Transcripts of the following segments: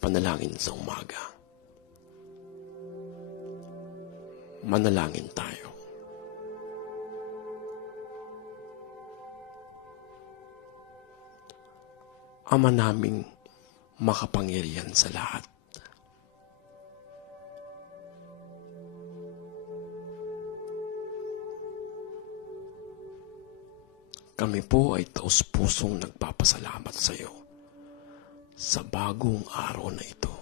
panalangin sa umaga. Manalangin tayo. Ama naming makapangyarihan sa lahat, kami po ay taus-pusong nagpapasalamat sa iyo sa bagong araw na ito.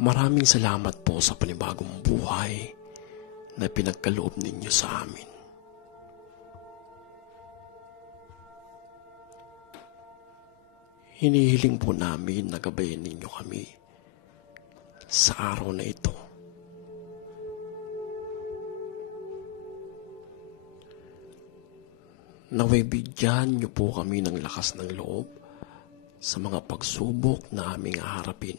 Maraming salamat po sa panibagong buhay na pinagkaloob ninyo sa amin. Hinihiling po namin na gabayan ninyo kami sa araw na ito. Naway bigyan niyo po kami ng lakas ng loob sa mga pagsubok na aming haharapin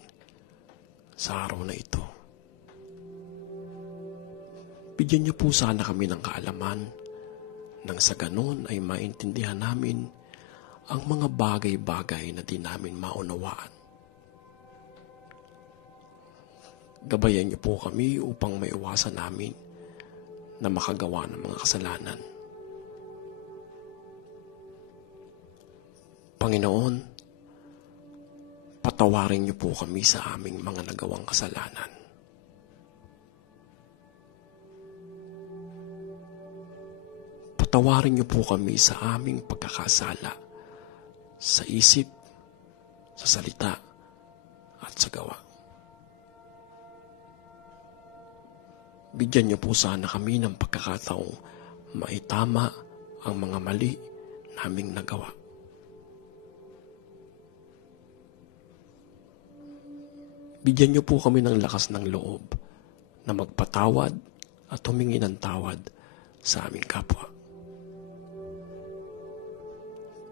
sa araw na ito. Bigyan niyo po sana kami ng kaalaman nang sa ganon ay maintindihan namin ang mga bagay-bagay na di namin maunawaan. Gabayan niyo po kami upang maiwasan namin na makagawa ng mga kasalanan. Panginoon, patawarin niyo po kami sa aming mga nagawang kasalanan. Patawarin niyo po kami sa aming pagkakasala sa isip, sa salita, at sa gawa. Bigyan niyo po sana kami ng pagkakataong maitama ang mga mali naming nagawa. Bigyan niyo po kami ng lakas ng loob na magpatawad at humingi ng tawad sa aming kapwa.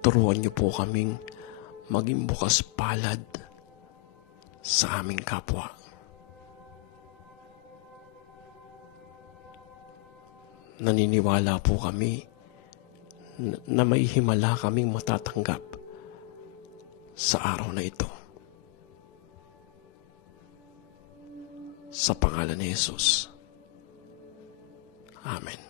Turuan niyo po kaming maging bukas palad sa aming kapwa. Naniniwala po kami na may himala kaming matatanggap sa araw na ito. Sa pangalan ni Jesus. Amen.